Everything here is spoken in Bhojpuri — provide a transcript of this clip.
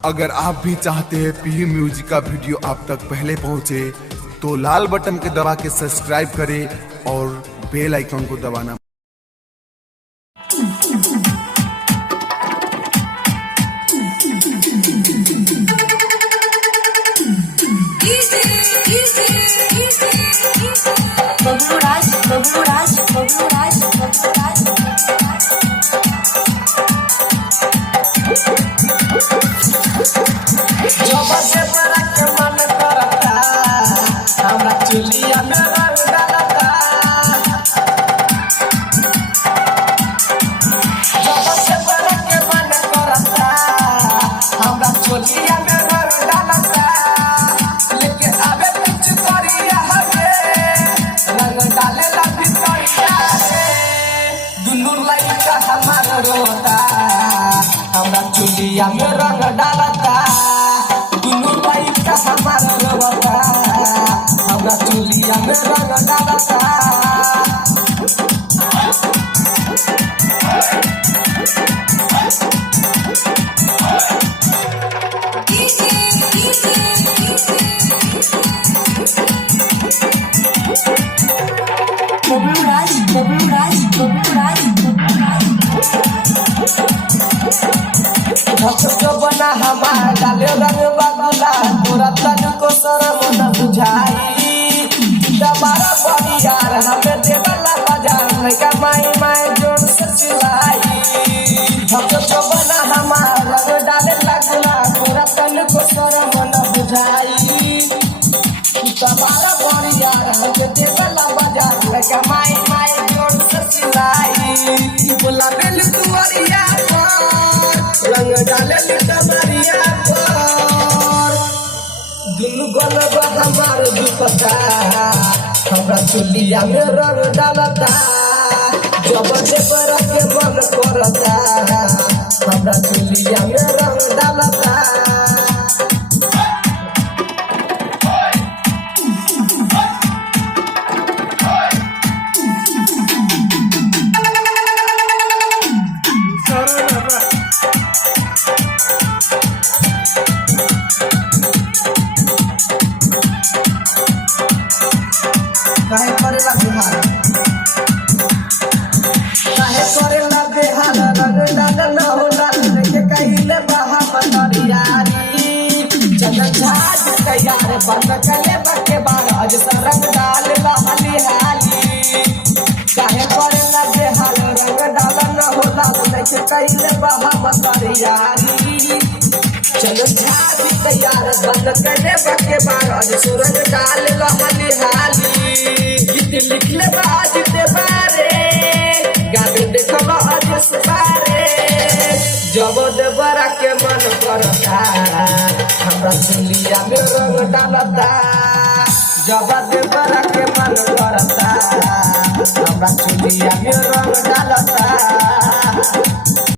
अगर आप भी चाहते हैं पी म्यूजिक का वीडियो आप तक पहले पहुंचे तो लाल बटन के दबा के सब्सक्राइब करें और बेल आइकन को दबाना। बबलू राज बबलू राज बबलू राज बबलू राज जब से बड़ा के मन करता हमरा चुलिया में रंग डालता। जब से बड़ा के मन करता हमरा चुलिया में रंग डालता। लेके आवे कुछ करिया हमें रंग डाले ला भितरिया रे। दुनू लइका हमार रोता हमरा चुलिया में रंग डालता। दुनू लइका हमार रोता हमरा चुलिया में रंग डालता। बबलू राज बबलू राज बबलू राज बबलू राज भक्तो बना हमार डाले रंग बगला तोरा तन को शरम न बुझाई। दबारा परियार हमें देवला बाजार लगा माई माई जोर से चिल्लाई। भक्तो बना हमार रंग डाले लगला तोरा तन को शरम न बुझाई। दबारा परियार हमें देवला बाजार लगा माई माई जोर से चिल्लाई। बोला बेल तुअरिया रंग डाले डबरिया पर दुनु गलबा हमार दुपट्टा हमरा चुलिया में रंग डालता। जब देवर के मन करता हमरा चुलिया में रंग डालता। काहे करेला बिहार काहे करेला बिहार रंग डाल न होला लेके कहिले बहा मतरियारी। जगन झाज तैयार बंद कले बके बाराज रंग डाल ला हली हाली। काहे करेला बिहार रंग डाल न होला लेके कहिले बहा मतरियारी। जगन झाज तैयार बंद कले बके बाराज रंग डाल ला हली हाली। गीत लिखले बाज ते बारे गाने देखबा आज सवारे। जब देवरा के मन करता हमरा चुलिया में रंग डालता। जब देवरा के मन करता हमरा चुलिया में रंग डालता।